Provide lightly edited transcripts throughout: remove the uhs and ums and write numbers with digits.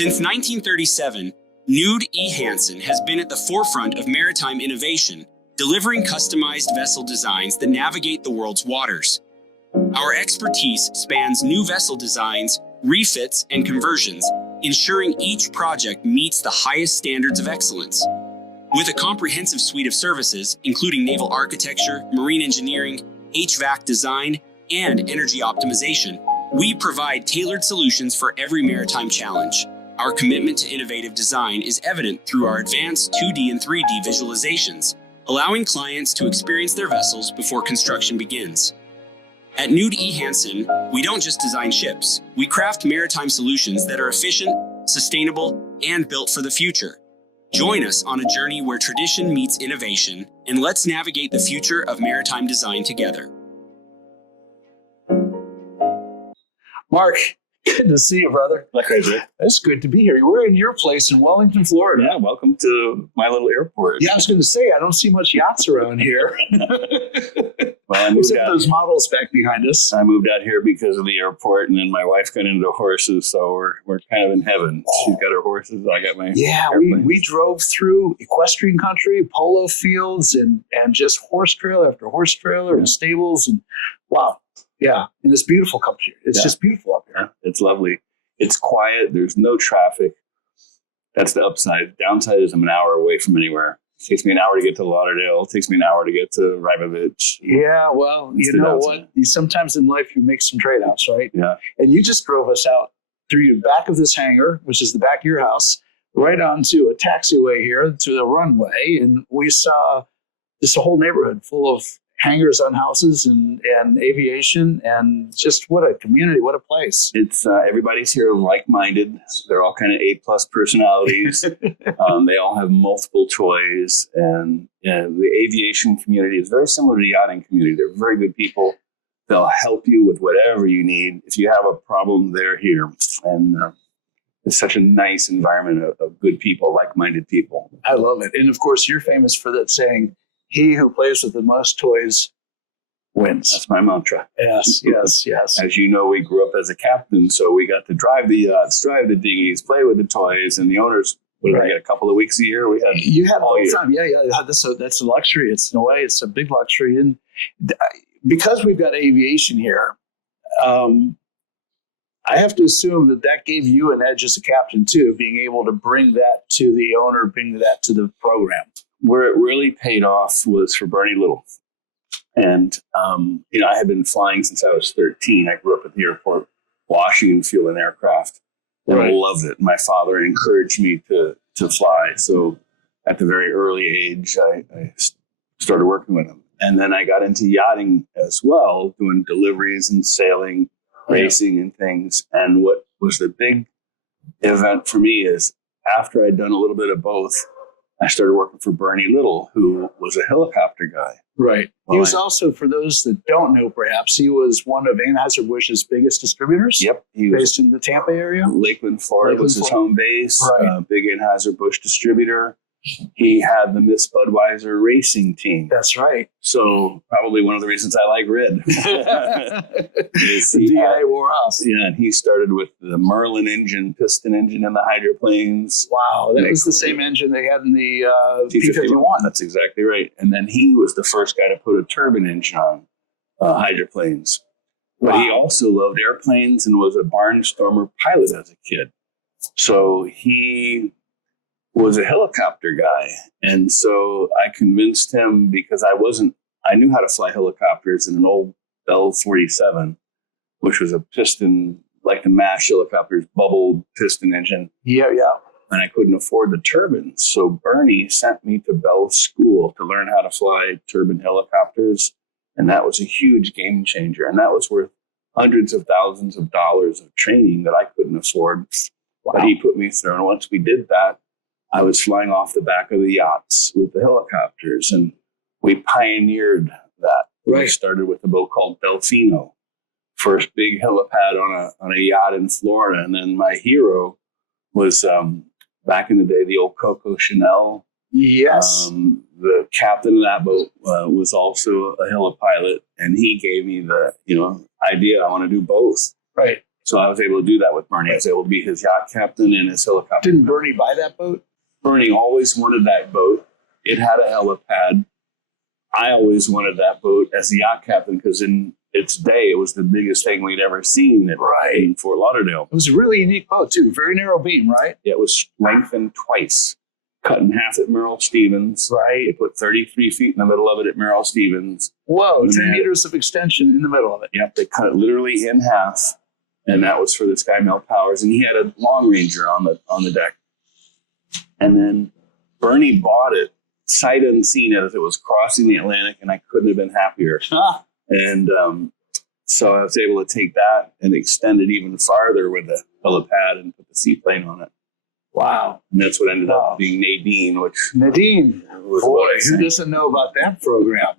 Since 1937, Knud E. Hansen has been at the forefront of maritime innovation, delivering customized vessel designs that navigate the world's waters. Our expertise spans new vessel designs, refits, and conversions, ensuring each project meets the highest standards of excellence. With a comprehensive suite of services, including naval architecture, marine engineering, HVAC design, and energy optimization, we provide tailored solutions for every maritime challenge. Our commitment to innovative design is evident through our advanced 2D and 3D visualizations, allowing clients to experience their vessels before construction begins. At Knud E. Hansen, we don't just design ships, we craft maritime solutions that are efficient, sustainable, and built for the future. Join us on a journey where tradition meets innovation, and let's navigate the future of maritime design together. Mark, good to see you, brother. Likewise, Rick. It's good to be here. We're in your place in Wellington, Florida. Yeah, welcome to my little airport. Yeah, I was going to say, I don't see much yachts around here. Well, I moved Except out. those models back behind us. I moved out here because of the airport, and then my wife got into horses, so we're kind of in heaven. She's got her horses, I got my airplanes. we drove through equestrian country, polo fields, and just horse trailer after horse trailer and stables, and wow. Yeah, and it's beautiful country. It's just beautiful up here. Yeah, it's lovely. It's quiet. There's no traffic. That's the upside. Downside is I'm an hour away from anywhere. It takes me an hour to get to Lauderdale. It takes me an hour to get to Rybovich. Yeah, well, you know what? Sometimes in life you make some trade-offs, right? Yeah. And you just drove us out through the back of this hangar, which is the back of your house, right onto a taxiway here to the runway. And we saw just a whole neighborhood full of hangars on houses and aviation, and just what a community, what a place. It's everybody's here like-minded. They're all kind of A+ personalities. They all have multiple toys, and the aviation community is very similar to the yachting community. They're very good people. They'll help you with whatever you need. If you have a problem, they're here. And it's such a nice environment of good people, like-minded people. I love it. And of course, you're famous for that saying, "He who plays with the most toys wins." That's my mantra. Yes, yes, yes. As you know, we grew up as a captain, so we got to drive the yachts, drive the dinghies, play with the toys, and the owners would get a couple of weeks a year. You had all the time. Yeah. That's a luxury. It's in a way, it's a big luxury. And because we've got aviation here, I have to assume that gave you an edge as a captain too, being able to bring that to the owner, bring that to the program. Where it really paid off was for Bernie Little. And, I had been flying since I was 13. I grew up at the airport, washing and fueling aircraft. And I loved it. My father encouraged me to fly. So at the very early age, I started working with him. And then I got into yachting as well, doing deliveries and sailing, racing and things. And what was the big event for me is after I'd done a little bit of both, I started working for Bernie Little, who was a helicopter guy. Right. He was also, for those that don't know, perhaps, he was one of Anheuser-Busch's biggest distributors. Yep. He was based in the Tampa area. Lakeland, Florida was his home base. Big Anheuser-Busch distributor. He had the Miss Budweiser racing team. That's right. So probably one of the reasons I like red. The DNA wore off. Yeah, and he started with the Merlin engine, piston engine in the hydroplanes. Wow, that was the same engine they had in the P-51. That's exactly right. And then he was the first guy to put a turbine engine on hydroplanes. But he also loved airplanes and was a barnstormer pilot as a kid. So he was a helicopter guy. And so I convinced him, because I knew how to fly helicopters in an old Bell 47, which was a piston, like the MASH helicopters, bubble piston engine. Yeah. And I couldn't afford the turbines. So Bernie sent me to Bell School to learn how to fly turbine helicopters. And that was a huge game changer. And that was worth hundreds of thousands of dollars of training that I couldn't afford. Wow. But he put me through. And once we did that, I was flying off the back of the yachts with the helicopters, and we pioneered that. Right. We started with a boat called Delfino, first big helipad on a yacht in Florida. And then my hero was, back in the day, the old Coco Chanel. Yes. The captain of that boat was also a helipilot, and he gave me the idea I want to do both. Right. So I was able to do that with Bernie. I was able to be his yacht captain and his helicopter. Didn't Bernie buy that boat? Bernie always wanted that boat. It had a helipad. I always wanted that boat as the yacht captain because in its day, it was the biggest thing we'd ever seen in Fort Lauderdale. It was a really unique boat, too. Very narrow beam, right? Yeah, it was lengthened twice. Cut in half at Merrill Stevens. Right. They put 33 feet in the middle of it at Merrill Stevens. Whoa, 10 meters of extension in the middle of it. Yep, they cut it literally in half. And that was for the Sky Mel Powers. And he had a Long Ranger on the deck. And then Bernie bought it sight unseen as it was crossing the Atlantic, and I couldn't have been happier. And so I was able to take that and extend it even farther with the helipad and put the seaplane on it. Wow. And that's what ended up being Nadine, which Nadine. was Boy, what I who sang. doesn't know about that program?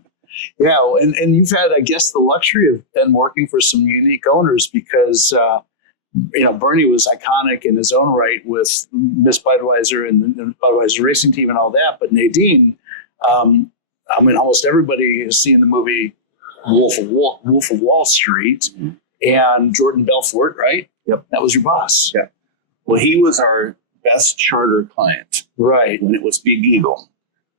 Yeah, and you've had, I guess, the luxury of then working for some unique owners because, Bernie was iconic in his own right with Miss Budweiser and the Budweiser racing team and all that. But Nadine, almost everybody has seen the movie Wolf of Wall Street and Jordan Belfort, right? Yep. That was your boss. Yeah. Well, he was our best charter client. Right. When it was Big Eagle.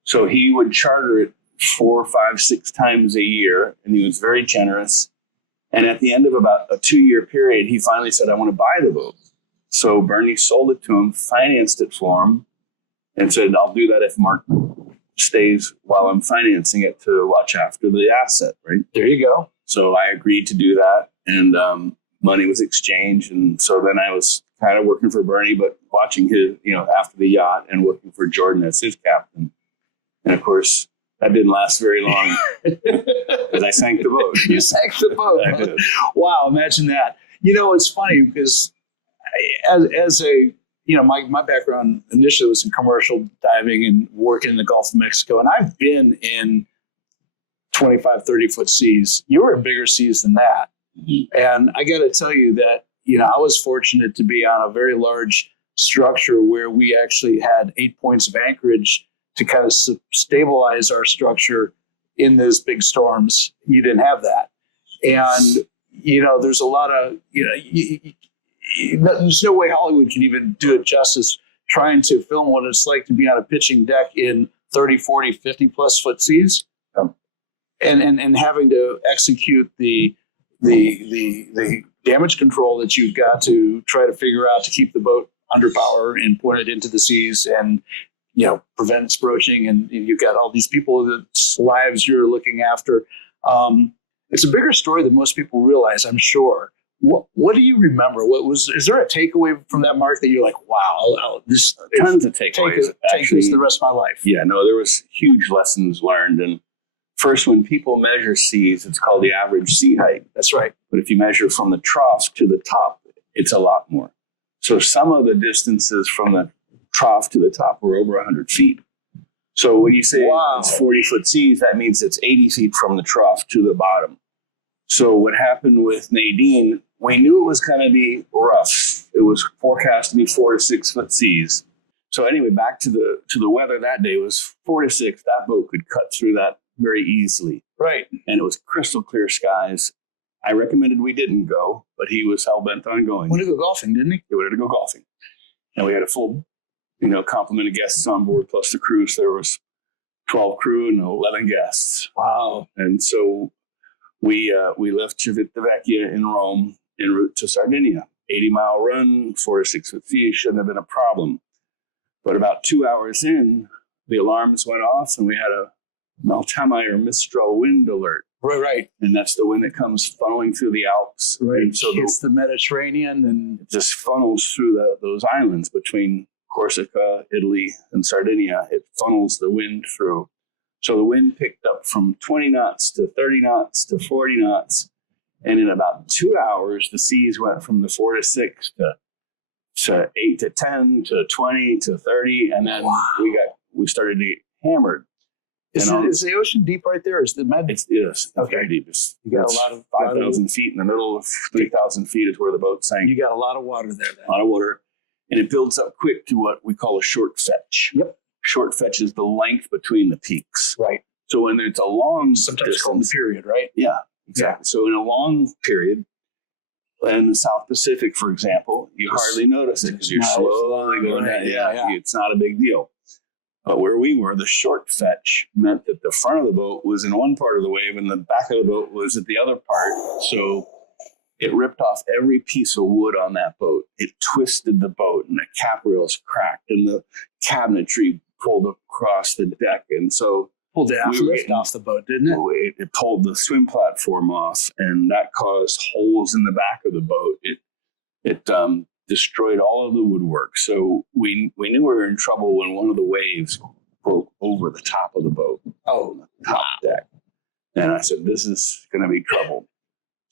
So he would charter it 4, 5, 6 times a year, and he was very generous. And at the end of about a 2-year period, he finally said, I want to buy the boat. So Bernie sold it to him, financed it for him, and said, I'll do that if Mark stays while I'm financing it to watch after the asset, right? There you go. So I agreed to do that, and money was exchanged. And so then I was kind of working for Bernie, but watching his, after the yacht and working for Jordan as his captain. And of course, that didn't last very long because I sank the boat. You sank the boat. I did. Wow, imagine that. It's funny because as a, my background initially was in commercial diving and working in the Gulf of Mexico. And I've been in 25, 30-foot seas. You were in bigger seas than that. Mm-hmm. And I got to tell you that, I was fortunate to be on a very large structure where we actually had 8 points of anchorage to kind of stabilize our structure in those big storms. You didn't have that. And, there's a lot of, there's no way Hollywood can even do it justice trying to film what it's like to be on a pitching deck in 30, 40, 50 plus foot seas. And having to execute the damage control that you've got to try to figure out to keep the boat under power and point it into the seas and, prevent its broaching. And you've got all these people whose lives you're looking after. It's a bigger story than most people realize, I'm sure. What do you remember? Is there a takeaway from that, Mark, that you're like, wow, this tons of takeaways. Take this the rest of my life? Yeah, no, there was huge lessons learned. And first, when people measure seas, it's called the average sea height. That's right. But if you measure from the trough to the top, it's a lot more. So some of the distances from the trough to the top were over 100 feet. So when you say it's 40-foot seas, that means it's 80 feet from the trough to the bottom. So what happened with Nadine, we knew it was going to be rough. It was forecast to be 4 to 6 foot seas. So anyway, back to the weather that day was 4 to 6. That boat could cut through that very easily. Right. And it was crystal clear skies. I recommended we didn't go, but he was hell-bent on going. He wanted to go golfing, didn't he? He wanted to go golfing. And we had a full, complement of guests on board, plus the cruise. There was 12 crew and 11 guests. Wow. And so we left Civitavecchia in Rome en route to Sardinia. 80-mile run, 4 to 6 foot seas shouldn't have been a problem. But about 2 hours in, the alarms went off and we had a Maltami or Mistral wind alert. Right. And that's the wind that comes funneling through the Alps. Right. And so it's the Mediterranean and it just funnels through those islands between Corsica, Italy, and Sardinia. It funnels the wind through. So the wind picked up from 20 knots to 30 knots to 40 knots. And in about 2 hours, the seas went from the 4 to 6 to 8 to 10 to 20 to 30. And then we started to get hammered. Is the ocean deep right there? Is the Med? It's very deep. You got a lot of 5,000 feet in the middle of 3,000 feet is where the boat sank. You got a lot of water there. Then. A lot of water. And it builds up quick to what we call a short fetch. Yep. Short fetch is the length between the peaks. Right. So when it's a long sometimes called the period, right? Yeah, exactly. Yeah. So in a long period, in the South Pacific, for example, you hardly notice it because you're slowly going down. Yeah, it's not a big deal. But where we were, the short fetch meant that the front of the boat was in one part of the wave and the back of the boat was at the other part. So it ripped off every piece of wood on that boat. It twisted the boat and the cap rails cracked and the cabinetry pulled across the deck. And so pulled the lift off the boat, didn't it? It pulled the swim platform off, and that caused holes in the back of the boat. It destroyed all of the woodwork. So we knew we were in trouble when one of the waves broke over the top of the boat. Oh, the top deck. And I said, this is going to be trouble.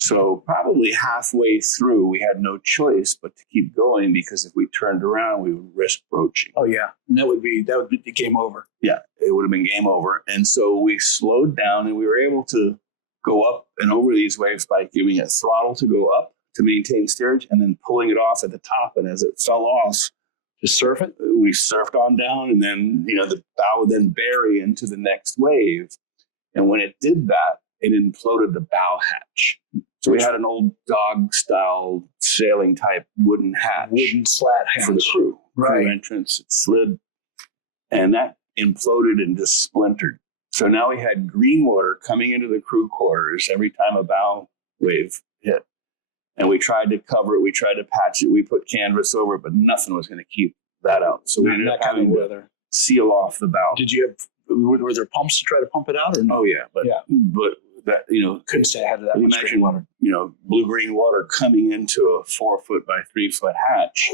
So probably halfway through, we had no choice but to keep going, because if we turned around, we would risk broaching. Oh yeah, and that would be the game over. Yeah, it would have been game over. And so we slowed down, and we were able to go up and over these waves by giving it throttle to go up to maintain steerage, and then pulling it off at the top. And as it fell off, just surf it. We surfed on down, and then the bow would then bury into the next wave. And when it did that, it imploded the bow hatch. So we had an old dog-style sailing type wooden hatch. Wooden slat hatch. For the crew. Right. Crew entrance, it slid. And that imploded and just splintered. So now we had green water coming into the crew quarters every time a bow wave hit. And we tried to cover it. We tried to patch it. We put canvas over it, but nothing was going to keep that out. So we ended up having to seal off the bow. Did you have, were there pumps to try to pump it out? Or no? Oh, yeah. But that, couldn't stay ahead of that much green water. Blue-green water coming into a 4-foot by 3-foot hatch,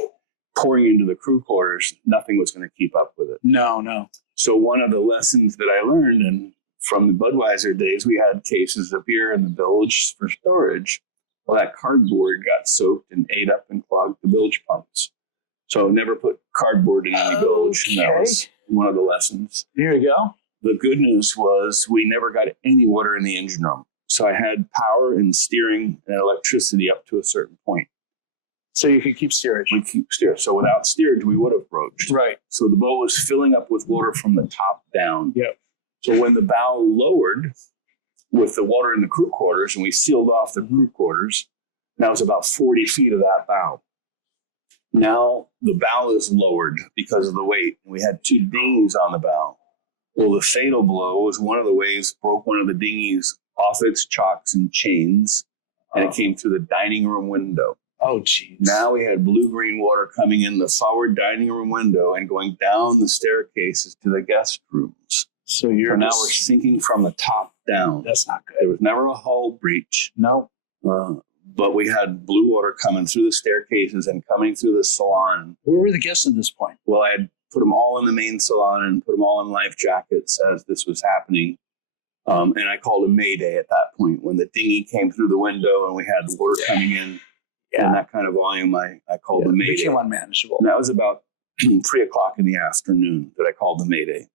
pouring into the crew quarters, nothing was going to keep up with it. No. So one of the lessons that I learned, and from the Budweiser days, we had cases of beer in the bilge for storage. Well, that cardboard got soaked and ate up and clogged the bilge pumps. So never put cardboard in any bilge. And that was one of the lessons. Here you go. The good news was we never got any water in the engine room. So I had power and steering and electricity up to a certain point. So you could keep steerage. We keep steerage. So without steerage, we would have broached. Right. So the boat was filling up with water from the top down. Yep. So when the bow lowered with the water in the crew quarters, and we sealed off the crew quarters, now it's about 40 feet of that bow. Now the bow is lowered because of the weight. We had 2 dinghies on the bow. Well, the fatal blow was one of the waves broke one of the dinghies off its chocks and chains, and it came through the dining room window. Oh, geez. Now we had blue-green water coming in the forward dining room window and going down the staircases to the guest rooms. So now we're sinking from the top down. That's not good. There was never a hull breach. No. But we had blue water coming through the staircases and coming through the salon. Where were the guests at this point? Well, I had put them all in the main salon and put them all in life jackets as this was happening. And I called a mayday at that point when the dinghy came through the window and we had water coming in and that kind of volume. I called the mayday. It became unmanageable. And that was about 3 o'clock in the afternoon that I called the mayday.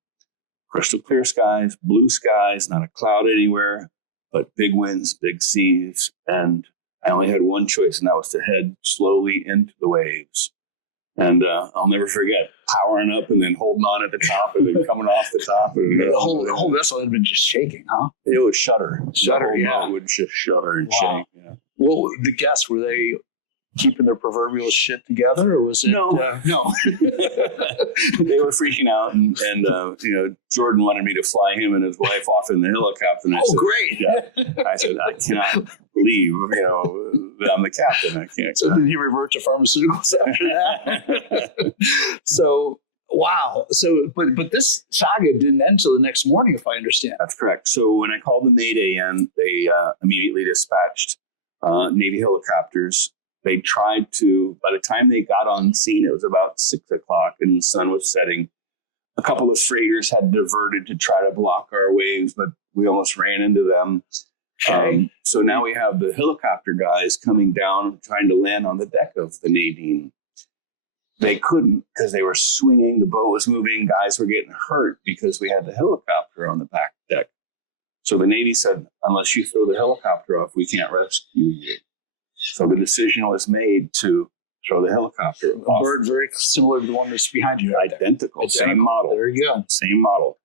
Crystal clear skies, blue skies, not a cloud anywhere, but big winds, big seas. And I only had one choice, and that was to head slowly into the waves. And I'll never forget powering up and then holding on at the top and then coming off the top. And, the whole vessel had been just shaking, huh? It would shudder. Shudder, yeah. It would just shudder and shake. Yeah. Well, the guests, were they keeping their proverbial shit together, or was it? No. No. They were freaking out, and Jordan wanted me to fly him and his wife off in the helicopter. And I said, great! Yeah. I said, I cannot believe that I'm the captain. I can't. So did he revert to pharmaceuticals after that? So wow. So but this saga didn't end till the next morning, if I understand. That's correct. So when I called the mayday in, they immediately dispatched Navy helicopters. They tried to, by the time they got on scene, it was about 6 o'clock and the sun was setting. A couple of freighters had diverted to try to block our waves, but we almost ran into them. Okay. So now we have the helicopter guys coming down, trying to land on the deck of the Nadine. They couldn't because they were swinging. The boat was moving. Guys were getting hurt because we had the helicopter on the back deck. So the Navy said, unless you throw the helicopter off, we can't rescue you. So the decision was made to throw the helicopter off. A bird very similar to the one that's behind you. Identical. Same model. There you go. Same model.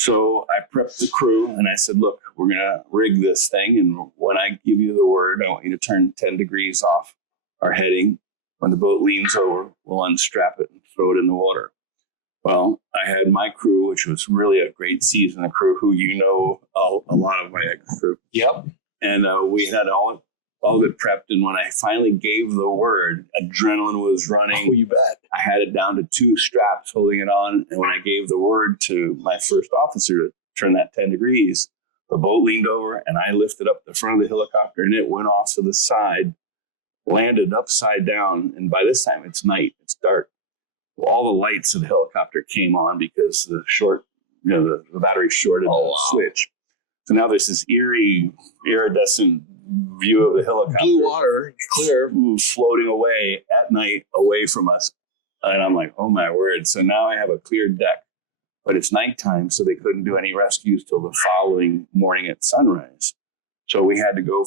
So I prepped the crew and I said, look, we're going to rig this thing. And when I give you the word, I want you to turn 10 degrees off our heading. When the boat leans over, we'll unstrap it and throw it in the water. Well, I had my crew, which was really a great season, crew who a lot of my ex-crew. Yep. And we had all of it prepped. And when I finally gave the word, adrenaline was running. Oh, you bet. I had it down to 2 straps holding it on. And when I gave the word to my first officer to turn that 10 degrees, the boat leaned over and I lifted up the front of the helicopter and it went off to the side, landed upside down. And by this time it's night, it's dark. Well, all the lights of the helicopter came on because the battery shorted the switch. So now there's this eerie, iridescent view of the helicopter. Blue water, clear. Floating away at night away from us. And I'm like, oh my word. So now I have a clear deck, but it's nighttime, so they couldn't do any rescues till the following morning at sunrise. So we had to go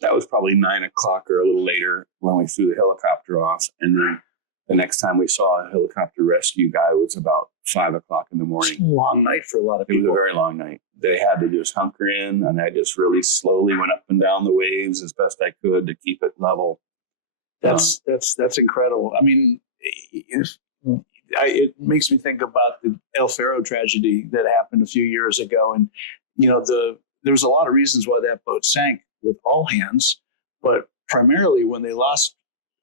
that was probably 9 o'clock or a little later when we threw the helicopter off. And then the next time we saw a helicopter rescue guy was about 5 o'clock in the morning. It's a long night for a lot of It people. was a very long night. They had to just hunker in, and I just really slowly went up and down the waves as best I could to keep it level. That's incredible. I mean, it makes me think about the El Faro tragedy that happened a few years ago, and there was a lot of reasons why that boat sank with all hands, but primarily when they lost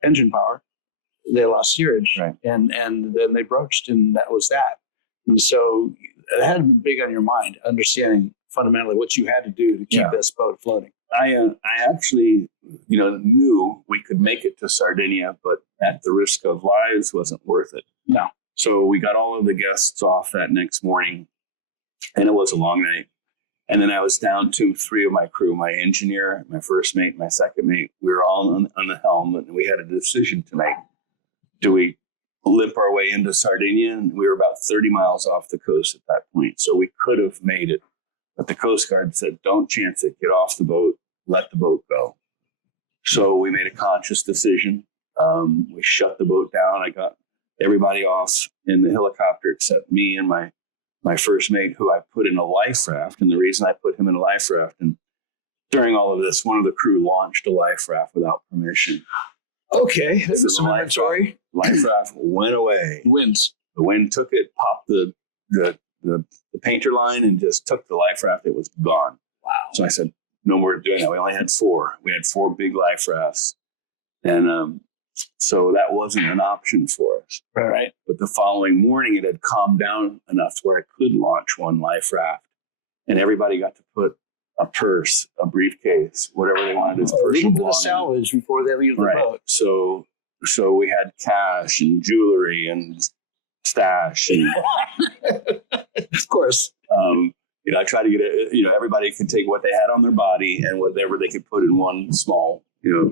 engine power, they lost steerage, right. and then they broached, and that was that. And so it had been big on your mind, understanding fundamentally what you had to do to keep this boat floating. I actually, knew we could make it to Sardinia, but at the risk of lives wasn't worth it. No. So we got all of the guests off that next morning, and it was a long night. And then I was down to 3 of my crew, my engineer, my first mate, my second mate. We were all on the helm, and we had a decision to make. Do we limp our way into Sardinia? And we were about 30 miles off the coast at that point, so we could have made it. But the Coast Guard said, don't chance it. Get off the boat. Let the boat go. So we made a conscious decision. We shut the boat down. I got everybody off in the helicopter except me and my first mate, who I put in a life raft. And the reason I put him in a life raft, and during all of this, one of the crew launched a life raft without permission. Okay, this is some the inventory. Life raft went away. Winds. The wind took it, popped the painter line, and just took the life raft. It was gone. Wow. So I said, no more doing that. We only had 4. We had 4 big life rafts. And so that wasn't an option for us. Right. But the following morning, it had calmed down enough to where I could launch one life raft. And everybody got to put a purse, a briefcase, whatever they wanted as personal Leave the belongings. salvage before they leave the boat. So we had cash and jewelry and stash. And, of course. I tried to get it, everybody could take what they had on their body and whatever they could put in one small,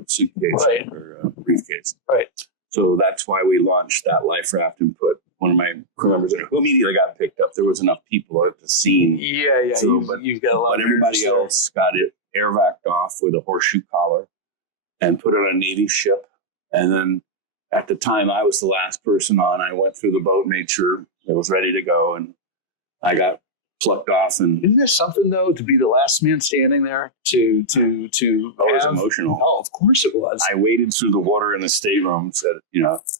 suitcase or briefcase. Right. So that's why we launched that life raft and put one of my crew members in it, who immediately got picked up. There was enough people at the scene. Yeah. So, you've got a lot but of everybody else got it air vac off with a horseshoe collar and put it on a Navy ship. And then at the time I was the last person on, I went through the boat, made sure it was ready to go, and I got plucked off. And isn't there something though to be the last man standing there to it was emotional. Oh, of course it was. I waded through the water in the staterooms at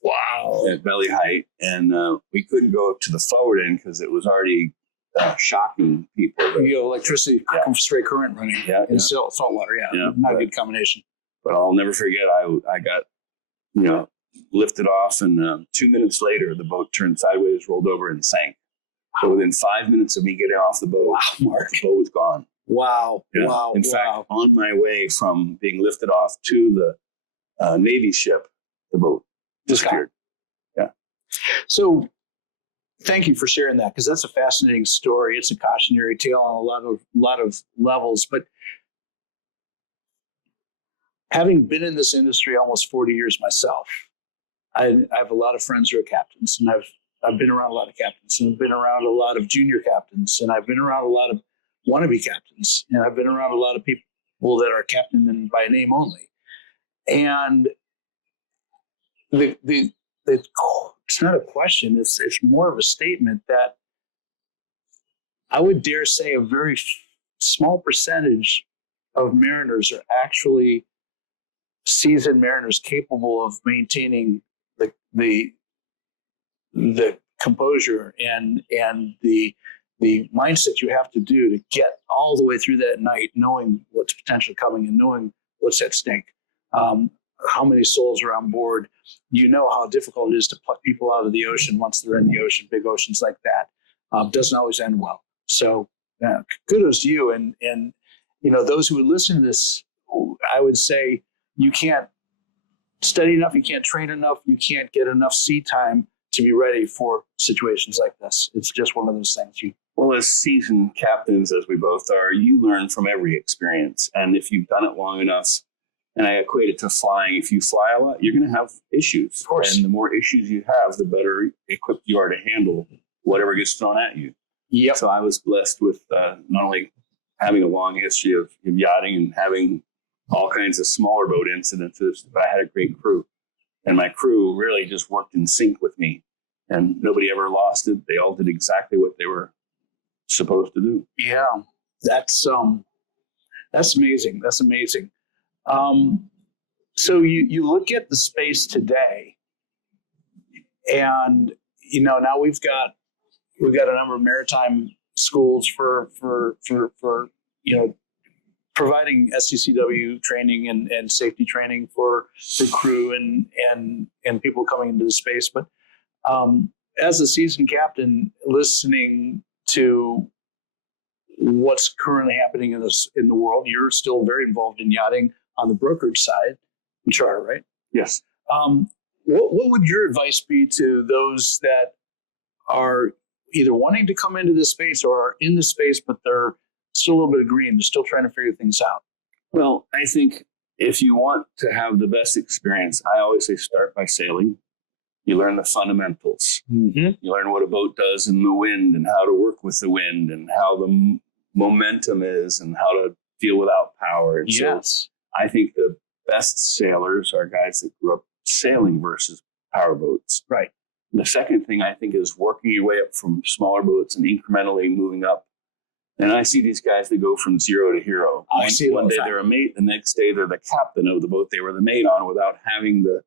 wow, at belly height, and we couldn't go to the forward end because it was already shocking people. Electricity, straight current running, and salt water. Not a good combination. But I'll never forget. I got lifted off, and 2 minutes later, the boat turned sideways, rolled over, and sank. So within 5 minutes of me getting off the boat, Mark, the boat was gone. Wow. Yeah. Wow. In fact, on my way from being lifted off to the Navy ship, the boat disappeared. Yeah. So thank you for sharing that, because that's a fascinating story. It's a cautionary tale on a lot of levels. But having been in this industry almost 40 years myself, I have a lot of friends who are captains, and I've been around a lot of captains, and I've been around a lot of junior captains, and I've been around a lot of wannabe captains, and I've been around a lot of people that are captain and by name only. And it's not a question. It's more of a statement that I would dare say a very small percentage of mariners are actually seasoned mariners capable of maintaining the composure and the mindset you have to do to get all the way through that night, knowing what's potentially coming and knowing what's at stake. How many souls are on board? You know how difficult it is to pluck people out of the ocean once they're in the ocean. Big oceans like that doesn't always end well. So kudos to you, and those who would listen to this. I would say you can't study enough, you can't train enough, you can't get enough sea time to be ready for situations like this. It's just one of those things. Well, as seasoned captains, as we both are, you learn from every experience. And if you've done it long enough, and I equate it to flying, if you fly a lot, you're going to have issues. Of course. And the more issues you have, the better equipped you are to handle whatever gets thrown at you. Yep. So I was blessed with not only having a long history of yachting and having all kinds of smaller boat incidences, but I had a great crew. And my crew really just worked in sync with me. And nobody ever lost it. They all did exactly what they were supposed to do. Yeah, that's amazing. That's amazing. So you look at the space today, and now we've got a number of maritime schools for providing SCCW training and safety training for the crew and people coming into the space. But as a seasoned captain, listening to what's currently happening in the world, you're still very involved in yachting on the brokerage side and charter, right? Yes. What would your advice be to those that are either wanting to come into this space or are in the space, but they're still a little bit green, they're still trying to figure things out? Well, I think if you want to have the best experience, I always say start by sailing. You learn the fundamentals. Mm-hmm. You learn what a boat does in the wind and how to work with the wind and how the momentum is and how to deal without power. And Yes. So I think the best sailors are guys that grew up sailing versus powerboats. Right. And the second thing I think is working your way up from smaller boats and incrementally moving up. And I see these guys that go from zero to hero. I see it all one the day time. they're a mate, the next day they're the captain of the boat they were the mate on without having the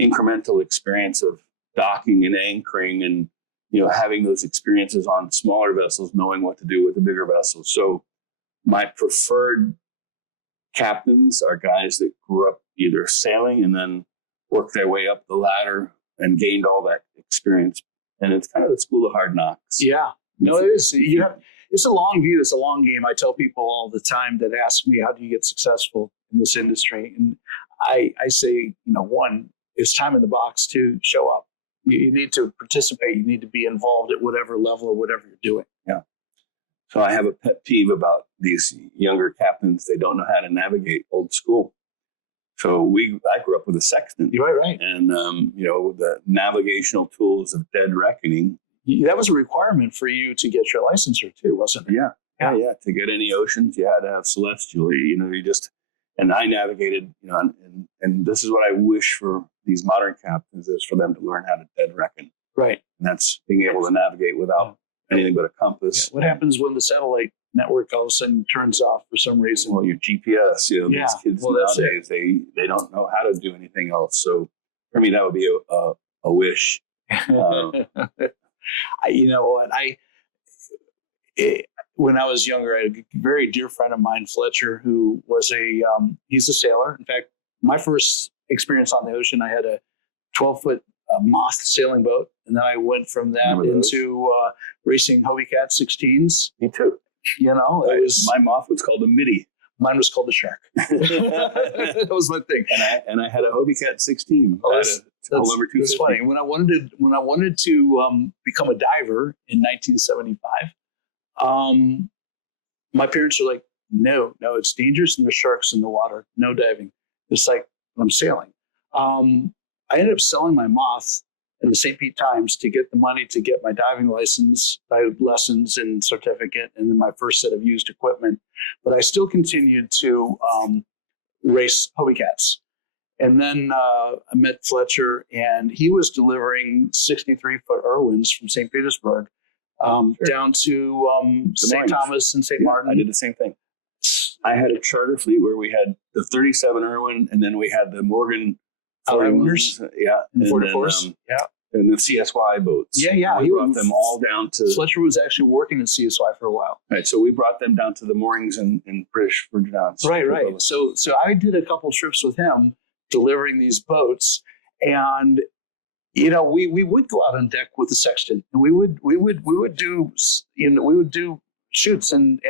incremental experience of docking and anchoring and having those experiences on smaller vessels, knowing what to do with the bigger vessels. So my preferred captains are guys that grew up either sailing and then worked their way up the ladder and gained all that experience. And it's kind of the school of hard knocks. Yeah. No, it is. It's a long view. It's a long game. I tell people all the time that ask me, how do you get successful in this industry? And I say, one, it's time in the box to show up. You need to participate. You need to be involved at whatever level or whatever you're doing. Yeah. So I have a pet peeve about these younger captains. They don't know how to navigate old school. So I grew up with a sextant. You're right. And, the navigational tools of dead reckoning. That was a requirement for you to get your licensure too, wasn't it? Yeah. To get any oceans, you had to have celestial. And I navigated, and this is what I wish for these modern captains is for them to learn how to dead reckon. Right. And that's being able to navigate without anything but a compass. Yeah. What happens when the satellite network all of a sudden turns off for some reason? Well, your GPS, these kids nowadays, they don't know how to do anything else. So for me, that would be a wish. When I was younger, I had a very dear friend of mine, Fletcher, who was he's a sailor. In fact, my first experience on the ocean, I had a 12-foot moth sailing boat. And then I went from that into racing Hobie Cat 16s. Me too. My moth was called a Middy. Mine was called the Shark. That was my thing. And I had a Hobie Cat 16. That's funny. When I wanted to become a diver in 1975, my parents were like, no, it's dangerous and there's sharks in the water. No diving. It's like, I'm sailing. I ended up selling my moth in the St. Pete Times to get the money to get my diving license, my lessons and certificate, and then my first set of used equipment. But I still continued to race Hobie Cats. And then I met Fletcher, and he was delivering 63-foot Irwins from St. Petersburg down to St. Thomas and St. Martin. I did the same thing. I had a charter fleet where we had the 37 Irwin, and then we had the Morgan 41s, and 44s, and the CSY boats. Yeah. We brought them all down to. Fletcher was actually working in CSY for a while. Right, so we brought them down to the moorings in British Virgin Islands. Right. So I did a couple trips with him delivering these boats, and we would go out on deck with the sextant, and we would do shoots and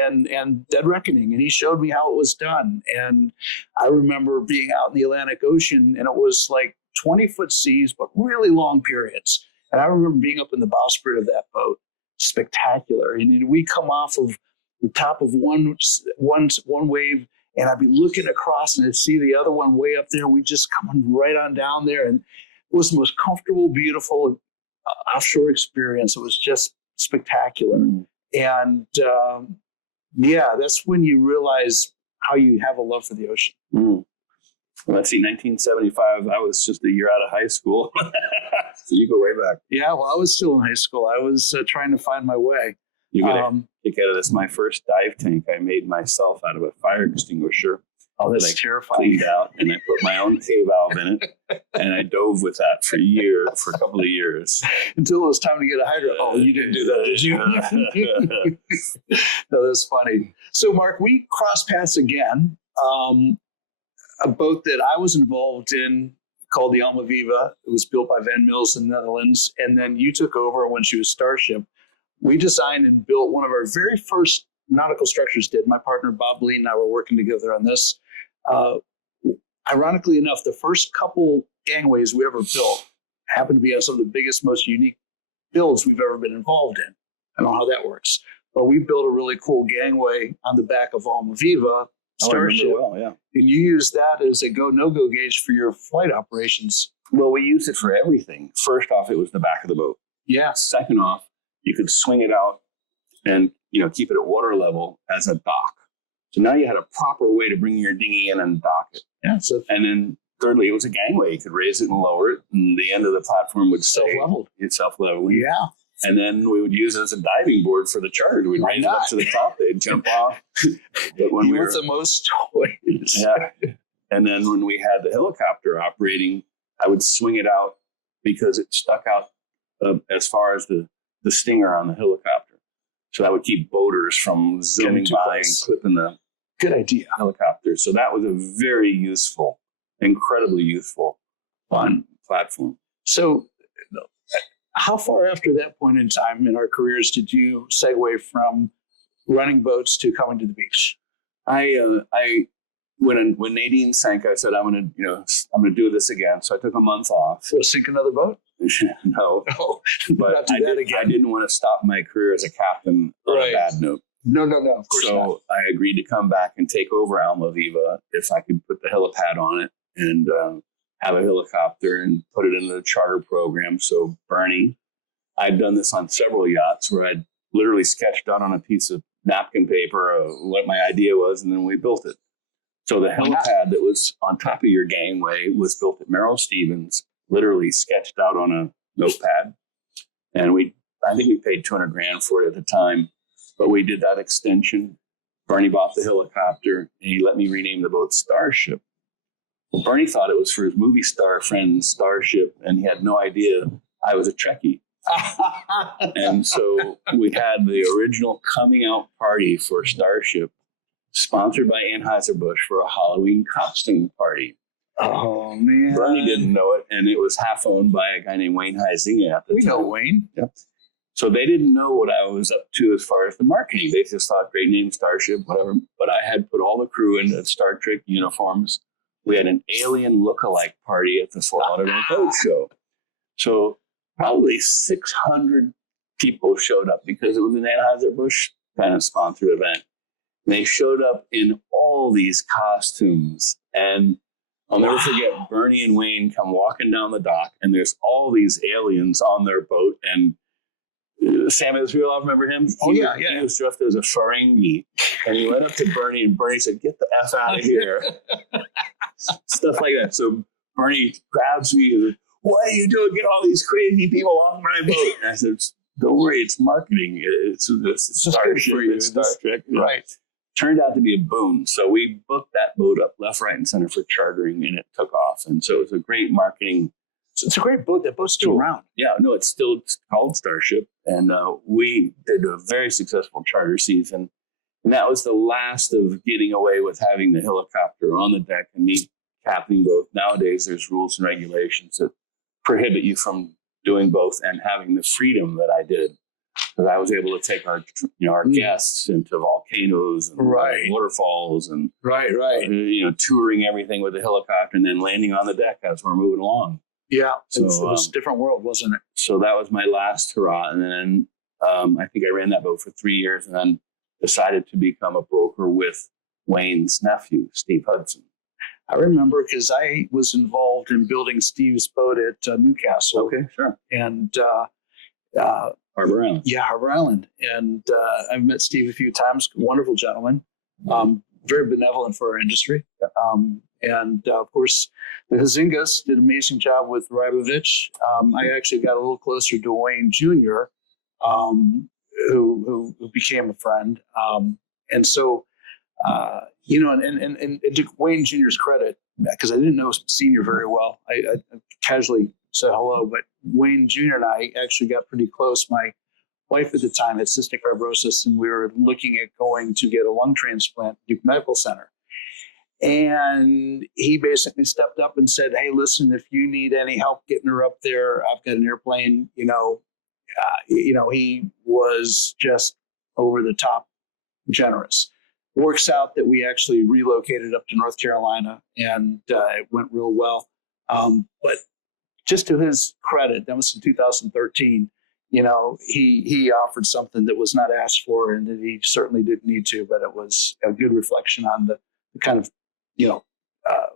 dead reckoning, and he showed me how it was done. And I remember being out in the Atlantic Ocean, and it was like 20-foot seas, but really long periods. And I remember being up in the bowsprit of that boat, spectacular. And we come off of the top of one wave, and I'd be looking across, and I'd see the other one way up there. We just come right on down there, and it was the most comfortable, beautiful offshore experience. It was just spectacular. And that's when you realize how you have a love for the ocean. Well, let's see, 1975, I was just a year out of high school. So you go way back. Yeah, well, I was still in high school. I was trying to find my way. You get a kick out of this. My first dive tank I made myself out of a fire extinguisher. Oh, that's terrifying. Cleaned out, and I put my own K-valve in it, and I dove with that for a couple of years. Until it was time to get a hydro. Oh, you didn't do that, did you? No, that's funny. So, Mark, we crossed paths again. A boat that I was involved in called the Almaviva. It was built by Van Mills in the Netherlands, and then you took over when she was Starship. We designed and built one of our very first nautical structures. My partner Bob Lee and I were working together on this. Ironically enough, the first couple gangways we ever built happened to be some of the biggest, most unique builds we've ever been involved in. I don't know how that works, but we built a really cool gangway on the back of Almaviva Starship. And you use that as a go-no-go gauge for your flight operations. Well, we used it for everything. First off, it was the back of the boat. Yeah. Second off, you could swing it out and keep it at water level as a dock. So now you had a proper way to bring your dinghy in and dock it. Yeah. And then thirdly, it was a gangway. You could raise it and lower it, and the end of the platform would stay self-leveled. It's self-leveled. Yeah. And then we would use it as a diving board for the charter. We'd raise it up to the top. They'd jump off. But when with the most toys. Yeah. And then when we had the helicopter operating, I would swing it out because it stuck out as far as the stinger on the helicopter. So that would keep boaters from zooming by and clipping the good idea helicopter. So that was a very useful, incredibly useful, fun platform. So how far after that point in time in our careers did you segue from running boats to coming to the beach? When Nadine sank, I said, I'm going to do this again. So I took a month off. So sink another boat? No. Oh, but I didn't want to stop my career as a captain on a bad note. No, of course not. So I agreed to come back and take over Almaviva if I could put the helipad on it and have a helicopter and put it into the charter program. So Bernie, I'd done this on several yachts where I'd literally sketched out on a piece of napkin paper what my idea was, and then we built it. So the helipad that was on top of your gangway was built at Merrill Stevens, literally sketched out on a notepad. And I think we paid $200,000 for it at the time, but we did that extension. Bernie bought the helicopter, and he let me rename the boat Starship. Well, Bernie thought it was for his movie star friend Starship, and he had no idea I was a Trekkie. And so we had the original coming out party for Starship, sponsored by Anheuser-Busch for a Halloween costume party. Oh, man. Bernie didn't know it, and it was half owned by a guy named Wayne Huizenga at the time. We know Wayne. Yep. So they didn't know what I was up to as far as the marketing. They just thought, great name, Starship, whatever. But I had put all the crew in Star Trek uniforms. We had an alien look-alike party at the Fort Lauderdale Boat Show. So probably 600 people showed up because it was an Anheuser-Busch kind of sponsored event. And they showed up in all these costumes. And I'll never forget Bernie and Wayne come walking down the dock, and there's all these aliens on their boat. And Sam Israelov, remember him? He was dressed as a Ferengi. And he went up to Bernie, and Bernie said, "Get the F out of here." Stuff like that. So Bernie grabs me and says, "What are you doing? Get all these crazy people off my boat." And I said, don't worry, it's marketing. It's Starship, for you. it's Star Trek. Right. Turned out to be a boon. So we booked that boat up left, right, and center for chartering, and it took off. And so it was a great marketing. It's a great boat. That boat's still around. Yeah, no, it's called Starship. And we did a very successful charter season. And that was the last of getting away with having the helicopter on the deck and me captaining both. Nowadays, there's rules and regulations that prohibit you from doing both and having the freedom that I did. Because I was able to take our guests into volcanoes and waterfalls and touring everything with the helicopter and then landing on the deck as we're moving along. Yeah, so, it was a different world, wasn't it? So that was my last hurrah. And then I think I ran that boat for 3 years and then decided to become a broker with Wayne's nephew, Steve Hudson. I remember because I was involved in building Steve's boat at Newcastle. Okay, sure. And Harbor Island. Yeah, Harbor Island. And I've met Steve a few times. Wonderful gentleman. Very benevolent for our industry. And of course, the Huizengas did an amazing job with Rybovich. I actually got a little closer to Wayne Jr., who became a friend. And so, and to Wayne Jr.'s credit, because I didn't know Senior very well, I casually said hello, but Wayne Jr. and I actually got pretty close. My wife at the time had cystic fibrosis, and we were looking at going to get a lung transplant at Duke Medical Center. And he basically stepped up and said, "Hey, listen, if you need any help getting her up there, I've got an airplane." He was just over the top generous. Works out that we actually relocated up to North Carolina, and it went real well. But just to his credit, that was in 2013. He offered something that was not asked for, and that he certainly didn't need to. But it was a good reflection on the kind of,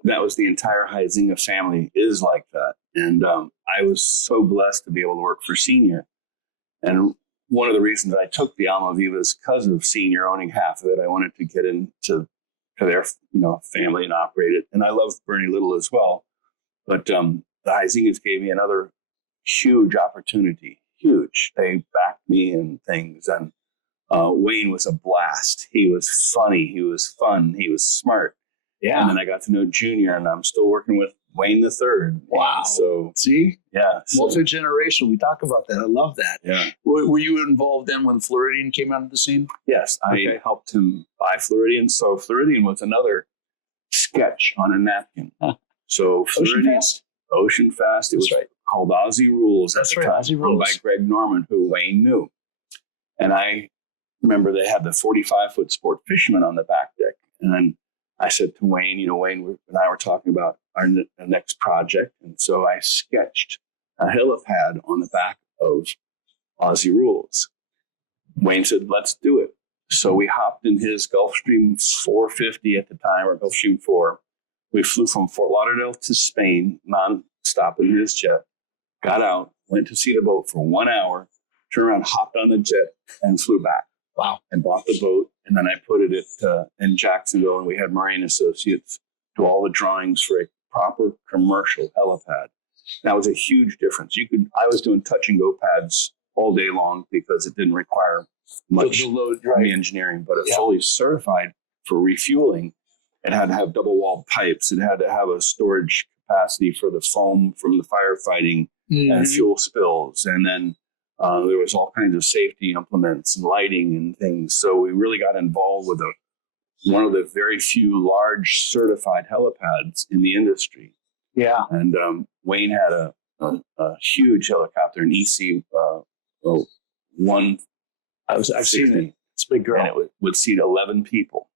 that was the entire Huizenga family is like that. And I was so blessed to be able to work for Senior. And one of the reasons I took the Alma Viva is because of Senior owning half of it. I wanted to get into their family and operate it. And I loved Bernie Little as well. But the Huizengas gave me another huge opportunity. Huge. They backed me in things. And Wayne was a blast. He was funny. He was fun. He was smart. Yeah. And then I got to know Junior, and I'm still working with Wayne the Third. Wow. So see? Yeah. Multi-generational. We talk about that. I love that. Yeah. Were you involved then when Floridian came onto the scene? Yes. I helped him buy Floridian. So Floridian was another sketch on a napkin. Huh. So Floridian. Ocean Fast. It was called Aussie Rules. That's right. Aussie Rules. By Greg Norman, who Wayne knew. And I remember they had the 45-foot sport fisherman on the back deck. And then I said to Wayne, Wayne and I were talking about our next project. And so I sketched a helipad on the back of Aussie Rules. Wayne said, let's do it. So we hopped in his Gulfstream 450 at the time, or Gulfstream 4. We flew from Fort Lauderdale to Spain, non-stop in his jet, got out, went to see the boat for 1 hour, turned around, hopped on the jet, and flew back. Wow. And bought the boat. And then I put it in Jacksonville, and we had Marine Associates do all the drawings for a proper commercial helipad. That was a huge difference. I was doing touch and go pads all day long because it didn't require much heavy engineering, but it fully certified for refueling. It had to have double wall pipes. It had to have a storage capacity for the foam from the firefighting and fuel spills. And then there was all kinds of safety implements and lighting and things. So we really got involved with one of the very few large certified helipads in the industry. Yeah. And Wayne had a huge helicopter, an EC 1. I've seen it. It's a big girl. And it would seat 11 people.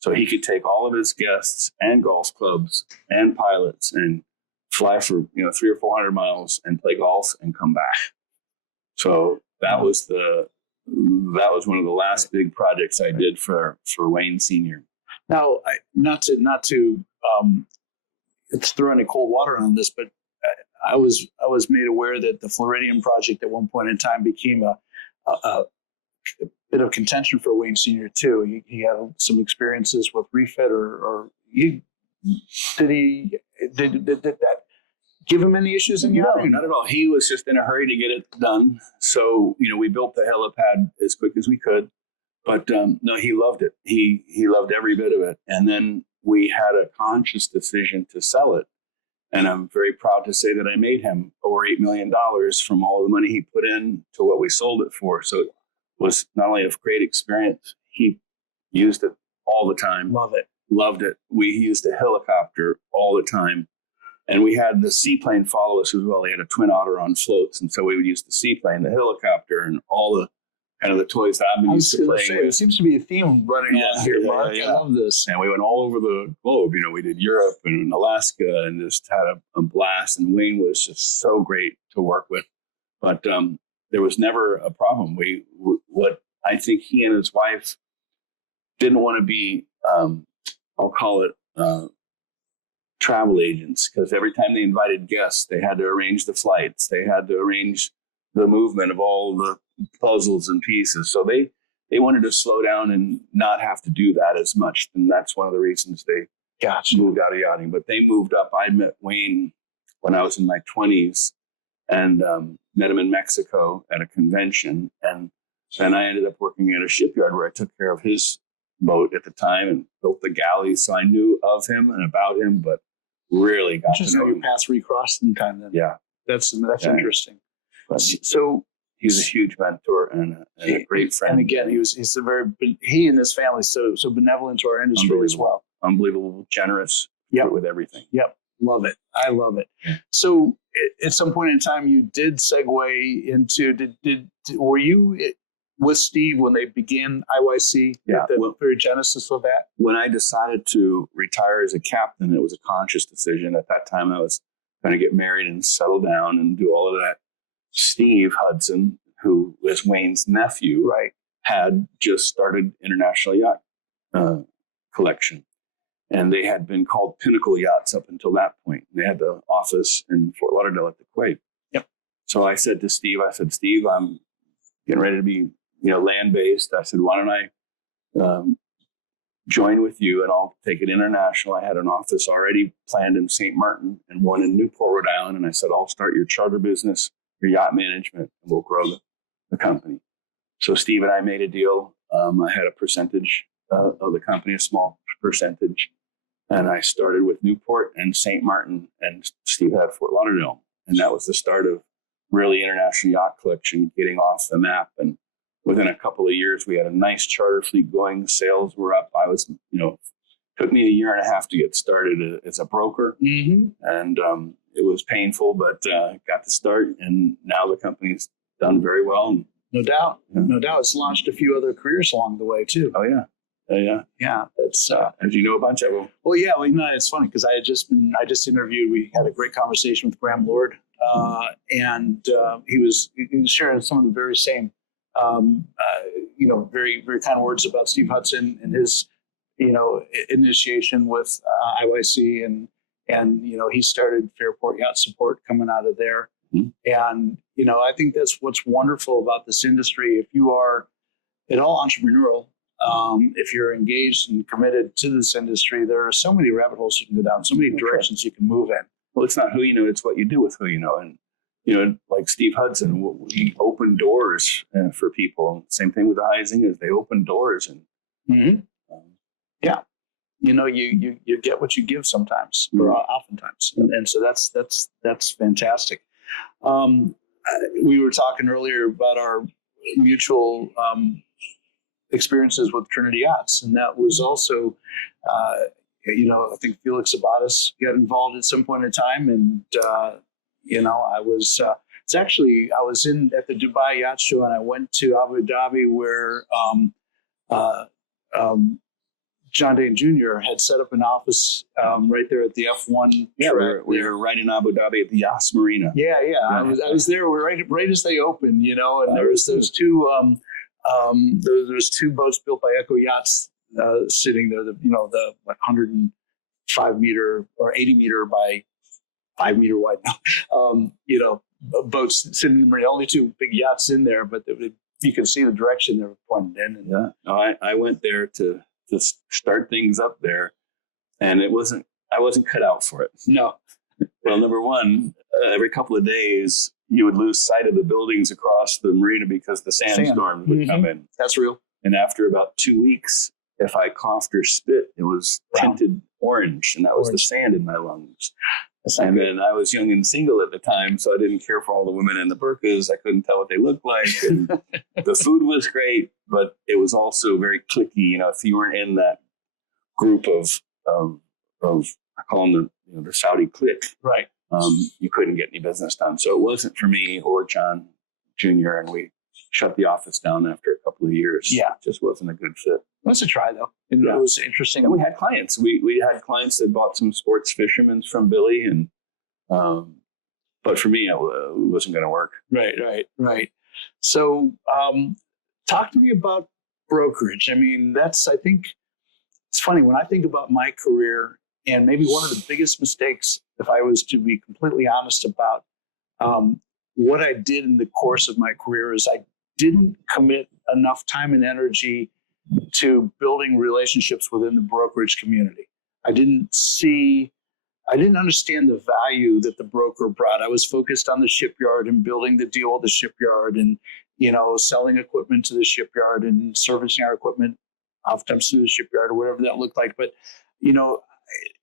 So he could take all of his guests and golf clubs and pilots and fly for 300 or 400 miles and play golf and come back. So that was one of the last big projects I did for Wayne Senior. Now, not to it's throwing any cold water on this, but I was made aware that the Floridian project at one point in time became a bit of contention for Wayne Senior too. He had some experiences with refit, or did give him any issues in No, yachting? not at all. He was just in a hurry to get it done. So, we built the helipad as quick as we could. But no, he loved it. He loved every bit of it. And then we had a conscious decision to sell it. And I'm very proud to say that I made him over $8 million from all of the money he put in to what we sold it for. So it was not only a great experience, he used it all the time. Love it. Loved it. We used a helicopter all the time. And we had the seaplane follow us as well. They had a Twin Otter on floats. And so we would use the seaplane, the helicopter, and all the kind of the toys that I've been used to playing with. There seems to be a theme running on here, Mark. I love this. And we went all over the globe. We did Europe and Alaska and just had a blast. And Wayne was just so great to work with. But there was never a problem. What I think he and his wife didn't want to be, I'll call it travel agents, because every time they invited guests, they had to arrange the flights. They had to arrange the movement of all the puzzles and pieces. So they wanted to slow down and not have to do that as much. And that's one of the reasons they moved out of yachting. But they moved up. I met Wayne when I was in my 20s and met him in Mexico at a convention. And then I ended up working at a shipyard where I took care of his boat at the time and built the galley. So I knew of him and about him, but really got to know your him. paths recrossed in time then. Yeah. That's Yeah. interesting. But So he's a huge mentor and a great friend. And again, he and his family so benevolent to our industry as well. Unbelievable, generous with everything. Yep. Love it. I love it. So at some point in time, you did segue into, were you with Steve when they began IYC? Yeah. The very genesis of that? When I decided to retire as a captain, it was a conscious decision. At that time, I was going to get married and settle down and do all of that. Steve Hudson, who was Wayne's nephew, had just started International Yacht Collection. And they had been called Pinnacle Yachts up until that point. They had the office in Fort Lauderdale at the Quake. Yep. So I said to Steve, Steve, I'm getting ready to be, land-based. I said, why don't I join with you and I'll take it international. I had an office already planned in St. Martin and one in Newport, Rhode Island. And I said, I'll start your charter business, your yacht management, and we'll grow the company. So Steve and I made a deal. I had a percentage of the company, a small percentage. And I started with Newport and St. Martin, and Steve had Fort Lauderdale. And that was the start of really International Yacht Collection getting off the map. And within a couple of years, we had a nice charter fleet going. Sales were up. I was, took me a year and a half to get started as a broker. Mm-hmm. And it was painful, but got to start. And now the company's done very well. And, no doubt. No doubt. It's launched a few other careers along the way, too. Oh, yeah. Yeah. That's as you know, a bunch of them. Well, yeah. Well, it's funny because I just interviewed. We had a great conversation with Graham Lord, and he was sharing some of the very same, very very kind words about Steve Hudson and his, initiation with IYC and he started Fairport Yacht Support coming out of there, and I think that's what's wonderful about this industry. If you are at all entrepreneurial. If you're engaged and committed to this industry, there are so many rabbit holes you can go down, so many directions you can move in. Well, it's not who you know, it's what you do with who you know. And, like Steve Hudson, he opened doors for people. Same thing with the Huizenga, they opened doors. And you get what you give sometimes, or oftentimes. And so that's fantastic. We were talking earlier about our mutual experiences with Trinity Yachts, and that was also I think Felix Abatis got involved at some point in time, and I was I was at the Dubai Yacht Show, and I went to Abu Dhabi where John Dane Jr. had set up an office right there at the F1 track. We were right in Abu Dhabi at the Yachts Marina. Yeah. I was there right as they opened, and there was those two there's two boats built by Echo Yachts sitting there. The 105 meter or 80 meter by 5 meter wide boats sitting in the marina. Only two big yachts in there, but you can see the direction they were pointed in. And I went there to start things up there, and I wasn't cut out for it. No. Well, number one, every couple of days you would lose sight of the buildings across the marina because the sandstorm would come in. That's real. And after about 2 weeks, if I coughed or spit, it was tinted orange, and that was the sand in my lungs. And then I was young and single at the time, so I didn't care for all the women in the burqas. I couldn't tell what they looked like. And the food was great, but it was also very cliquey. You know, if you weren't in that group of I call them the Saudi clique, right? You couldn't get any business done. So it wasn't for me or John Jr., and we shut the office down after a couple of years. Yeah. It just wasn't a good fit. It was a try, though. It was interesting. And we had clients. We had clients that bought some sports fishermen from Billy, and but for me, it wasn't going to work. Right. So talk to me about brokerage. I mean, I think it's funny when I think about my career, and maybe one of the biggest mistakes, if I was to be completely honest about what I did in the course of my career, is I didn't commit enough time and energy to building relationships within the brokerage community. I didn't understand the value that the broker brought. I was focused on the shipyard and building the deal with the shipyard and, selling equipment to the shipyard and servicing our equipment oftentimes through the shipyard or whatever that looked like. But,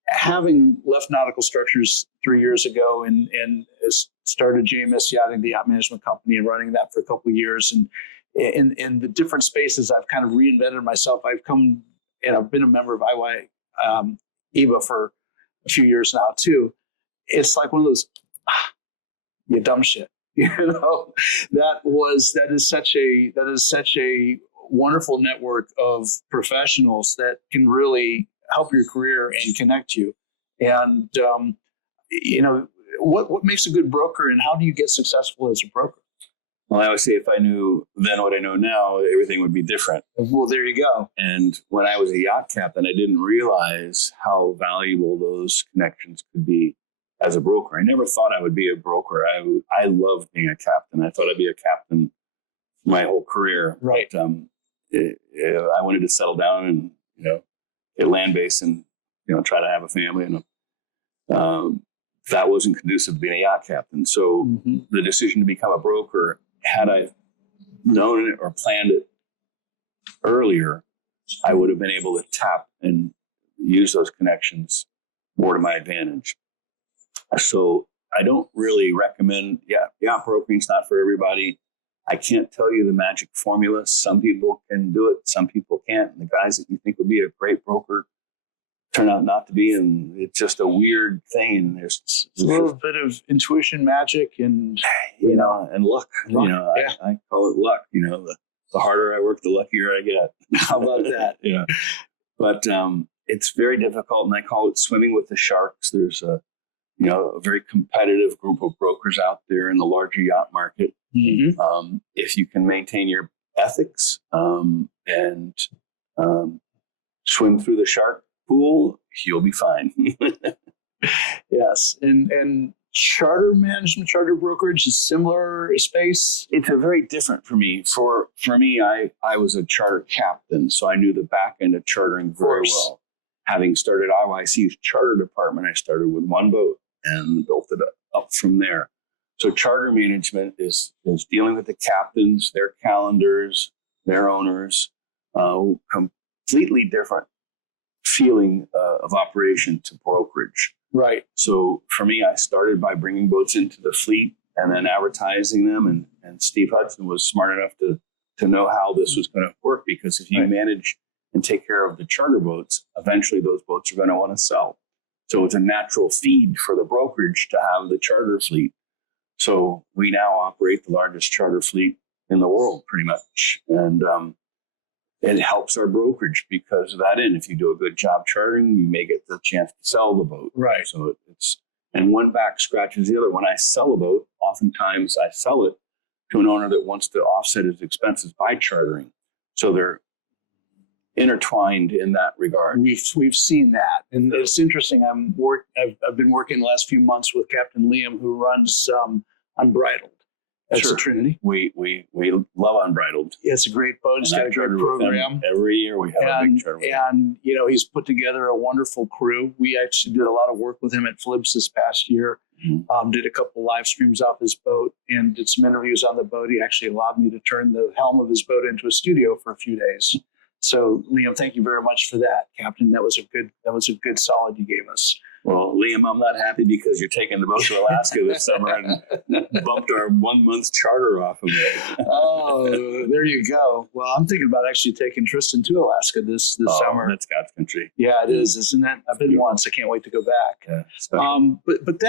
having left nautical structures 3 years ago and started JMS Yachting, the yacht management company, and running that for a couple of years, and in the different spaces, I've kind of reinvented myself. I've come and I've been a member of IY EVA for a few years now too. It's like one of those, you dumb shit. That is such a wonderful network of professionals that can really help your career and connect you. And what makes a good broker, and how do you get successful as a broker? Well, I always say if I knew then what I know now, everything would be different. Well, there you go. And when I was a yacht captain, I didn't realize how valuable those connections could be as a broker. I never thought I would be a broker. I loved being a captain. I thought I'd be a captain my whole career. Right. But, I wanted to settle down and, get land based and, try to have a family. And that wasn't conducive to being a yacht captain. So the decision to become a broker, had I known it or planned it earlier, I would have been able to tap and use those connections more to my advantage. So I don't really recommend, yacht brokering is not for everybody. I can't tell you the magic formula. Some people can do it, some people can't. And the guys that you think would be a great broker turn out not to be, and it's just a weird thing. There's a little bit of intuition, magic, and and luck. I call it luck. The harder I work, the luckier I get. How about that? Yeah. But it's very difficult, and I call it swimming with the sharks. There's a very competitive group of brokers out there in the larger yacht market. If you can maintain your ethics and swim through the shark pool, you'll be fine. Yes. And charter management, charter brokerage is similar space. It's a very different for me. For me, I was a charter captain, so I knew the back end of chartering very well. Having started IYC's charter department, I started with one boat and built it up from there. So charter management is dealing with the captains, their calendars, their owners, completely different feeling of operation to brokerage. Right. So for me, I started by bringing boats into the fleet and then advertising them. And Steve Hudson was smart enough to know how this was going to work, because if you manage and take care of the charter boats, eventually those boats are going to want to sell. So it's a natural feed for the brokerage to have the charter fleet. So we now operate the largest charter fleet in the world, pretty much. And it helps our brokerage because of that. And if you do a good job chartering, you may get the chance to sell the boat. Right. So and one back scratches the other. When I sell a boat, oftentimes I sell it to an owner that wants to offset his expenses by chartering. So they're intertwined in that regard. We've seen that, and it's interesting. I've been working the last few months with Captain Liam, who runs Unbridled, That's Sure. a Trinity. We love Unbridled. Yeah, it's a great boat. It's And got I a great charter with them program. every year. We have a big charter with them. And you know, he's put together a wonderful crew. We actually did a lot of work with him at Flibs this past year. Mhm. Did a couple live streams off his boat and did some interviews on the boat. He actually allowed me to turn the helm of his boat into a studio for a few days. So Liam, thank you very much for that, Captain. That was a good solid you gave us. Well, Liam, I'm not happy because you're taking the boat to Alaska this summer and bumped our 1 month charter off of it. Oh, there you go. Well, I'm thinking about actually taking Tristan to Alaska this summer. That's God's country. Yeah, it is, isn't it? I've been once. I can't wait to go back. Yeah, special. But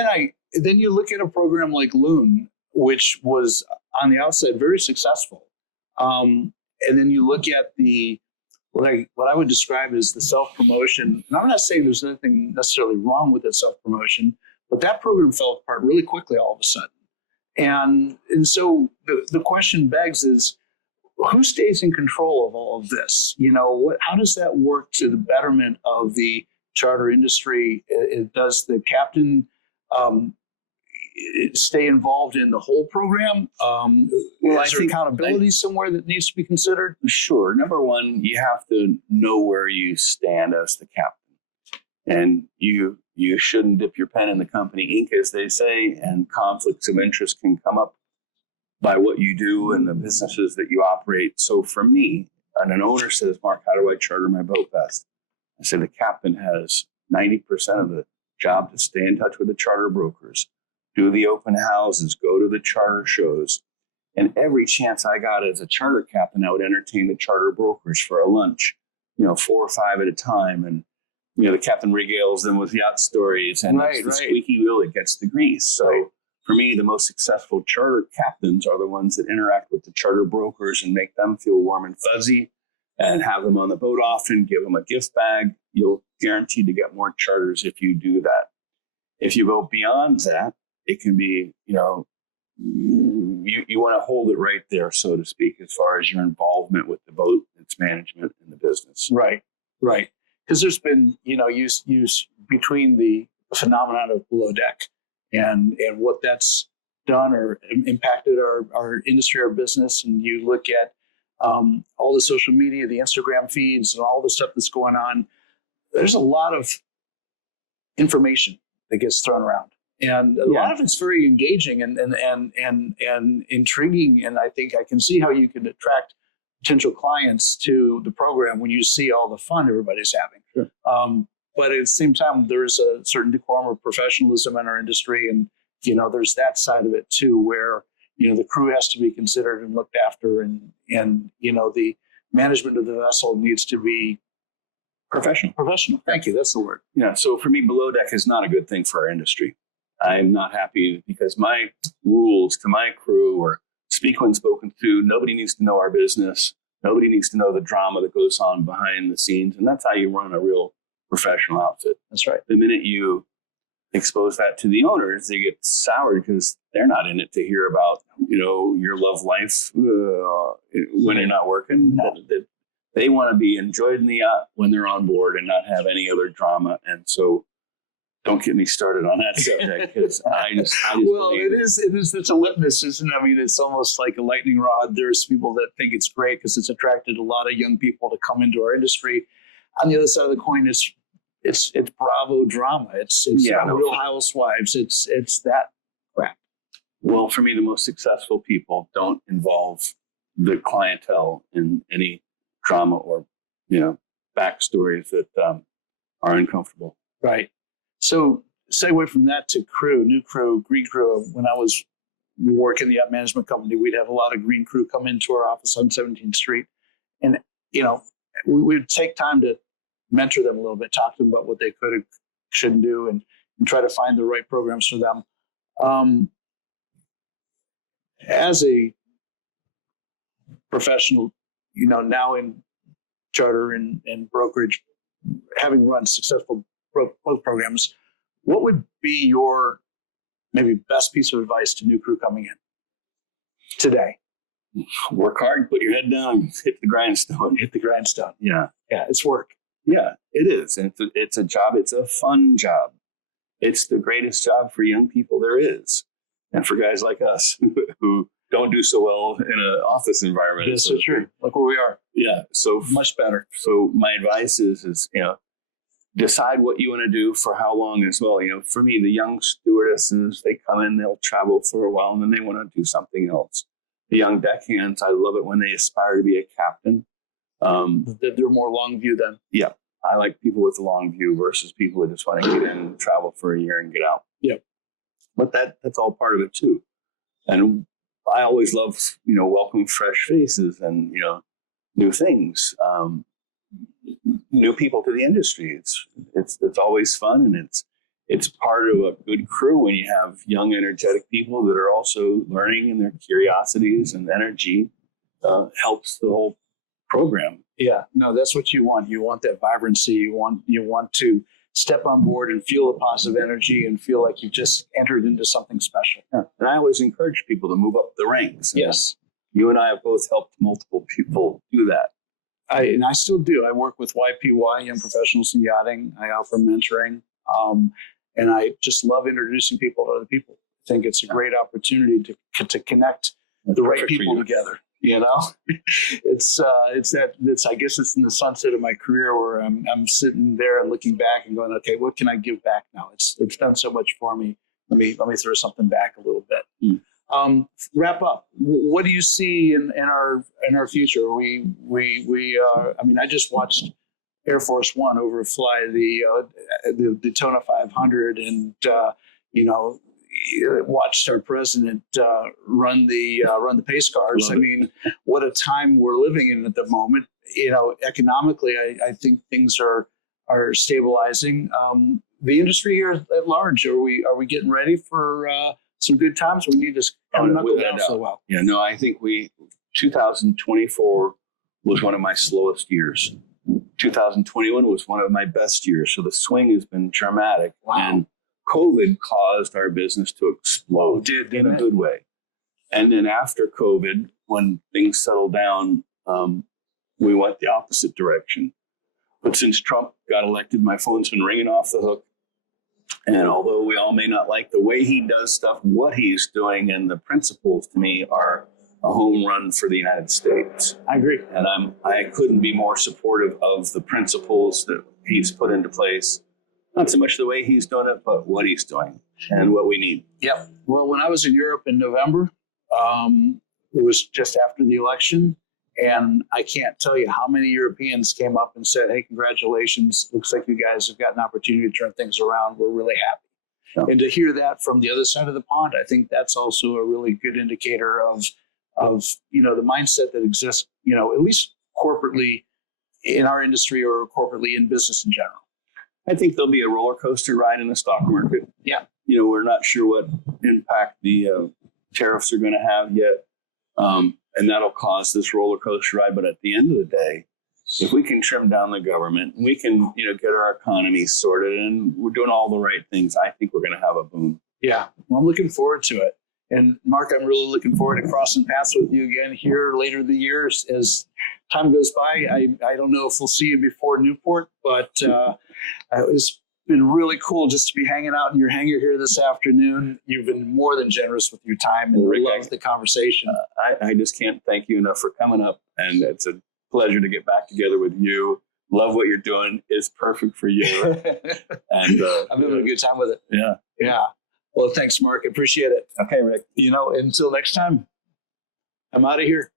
then you look at a program like Loon, which was on the outset very successful, and then you look at what I would describe as the self-promotion. And I'm not saying there's anything necessarily wrong with that self-promotion, but that program fell apart really quickly all of a sudden. And so the question begs is, who stays in control of all of this? You know, how does that work to the betterment of the charter industry? Does the captain stay involved in the whole program? Well, is there accountability somewhere that needs to be considered? Sure. Number one, you have to know where you stand as the captain. And you shouldn't dip your pen in the company ink, as they say, and conflicts of interest can come up by what you do and the businesses that you operate. So for me, and an owner says, Mark, how do I charter my boat best? I say the captain has 90% of the job to stay in touch with the charter brokers, do the open houses, go to the charter shows. And every chance I got as a charter captain, I would entertain the charter brokers for a lunch, 4 or 5 at a time. And, the captain regales them with yacht stories, and it's the squeaky wheel that gets the grease. So for me, the most successful charter captains are the ones that interact with the charter brokers and make them feel warm and fuzzy and have them on the boat often, give them a gift bag. You'll guarantee to get more charters if you do that. If you go beyond that, it can be, you want to hold it right there, so to speak, as far as your involvement with the boat, its management, and the business. Right. Because there's been, use between the phenomenon of below deck and what that's done or impacted our industry, our business. And you look at all the social media, the Instagram feeds, and all the stuff that's going on. There's a lot of information that gets thrown around. And a lot of it's very engaging and intriguing. And I think I can see how you can attract potential clients to the program when you see all the fun everybody's having. Sure. But at the same time, there's a certain decorum of professionalism in our industry. And, there's that side of it too, where, the crew has to be considered and looked after. And the management of the vessel needs to be professional. Thank you. That's the word. Yeah. So for me, below deck is not a good thing for our industry. I'm not happy because my rules to my crew or speak when spoken to, nobody needs to know our business. Nobody needs to know the drama that goes on behind the scenes. And that's how you run a real professional outfit. That's right. The minute you expose that to the owners, they get soured because they're not in it to hear about, your love life when you're not working. No. They want to be enjoyed in the yacht when they're on board and not have any other drama. And so don't get me started on that subject because I just well, it is it's a litmus, isn't it? I mean, it's almost like a lightning rod. There's people that think it's great because it's attracted a lot of young people to come into our industry. On the other side of the coin, it's Bravo drama. It's Real Housewives. It's that crap. Well, for me, the most successful people don't involve the clientele in any drama or backstories that are uncomfortable. Right. So segue from that to crew, new crew, green crew. When I was working the yacht management company, we'd have a lot of green crew come into our office on 17th Street. And, we'd take time to mentor them a little bit, talk to them about what they could and shouldn't do and try to find the right programs for them. As a professional, now in charter and brokerage, having run successful both programs, what would be your maybe best piece of advice to new crew coming in today? Work hard, put your head down, hit the grindstone. Yeah, it's work. Yeah, it is. And it's a job. It's a fun job. It's the greatest job for young people there is. And for guys like us who don't do so well in an office environment. That's so true. Look where we are. Yeah. So Much better. So my advice is, decide what you want to do for how long as well. For me, the young stewardesses, they come in, they'll travel for a while, and then they want to do something else. The young deckhands, I love it when they aspire to be a captain. They're more long view then. Yeah. I like people with a long view versus people that just want to get in, travel for a year and get out. Yeah. But that's all part of it too. And I always love, welcome fresh faces and, new things. New people to the industry. It's always fun, and it's part of a good crew when you have young, energetic people that are also learning, and their curiosities and energy helps the whole program. Yeah, no, that's what you want. You want that vibrancy. You want to step on board and feel the positive energy and feel like you've just entered into something special. Yeah. And I always encourage people to move up the ranks. Yes. You and I have both helped multiple people do that. I still do. I work with YPY, Young Professionals in Yachting. I offer mentoring. And I just love introducing people to other people. I think it's a great opportunity to connect the right people together. It's I guess it's in the sunset of my career where I'm sitting there and looking back and going, okay, what can I give back now? It's done so much for me. Let me throw something back a little bit. Wrap up. What do you see in our future? I just watched Air Force One overfly the Daytona 500, and watched our president run the pace cars. I mean, what a time we're living in at the moment. Economically, I think things are stabilizing. The industry here at large, are we getting ready for some good times? We need to kind of knuckle down for a while. Yeah, no, I think 2024 was one of my slowest years. 2021 was one of my best years. So the swing has been dramatic. Wow. And COVID caused our business to explode in a good way. And then after COVID, when things settled down, we went the opposite direction. But since Trump got elected, my phone's been ringing off the hook. And although we all may not like the way he does stuff, what he's doing and the principles to me are a home run for the United States. I agree. And I couldn't be more supportive of the principles that he's put into place. Not so much the way he's doing it, but what he's doing and what we need. Yep. Well, when I was in Europe in November, it was just after the election. And I can't tell you how many Europeans came up and said, hey, congratulations. Looks like you guys have got an opportunity to turn things around. We're really happy. Yeah. And to hear that from the other side of the pond, I think that's also a really good indicator of the mindset that exists, at least corporately in our industry or corporately in business in general. I think there'll be a roller coaster ride in the stock market. Yeah. We're not sure what impact the tariffs are going to have yet. And that'll cause this roller coaster ride. But at the end of the day, if we can trim down the government, we can, get our economy sorted, and we're doing all the right things, I think we're going to have a boom. Yeah. Well, I'm looking forward to it. And Mark, I'm really looking forward to crossing paths with you again here later in the year. As time goes by, I don't know if we'll see you before Newport, but it's been really cool just to be hanging out in your hangar here this afternoon. You've been more than generous with your time, and Rick, love the conversation. I just can't thank you enough for coming up, and it's a pleasure to get back together with you. Love what you're doing. It's perfect for you. And I'm having a good time with it. Yeah. Yeah. Well, thanks, Mark. Appreciate it. Okay, Rick. Until next time, I'm out of here.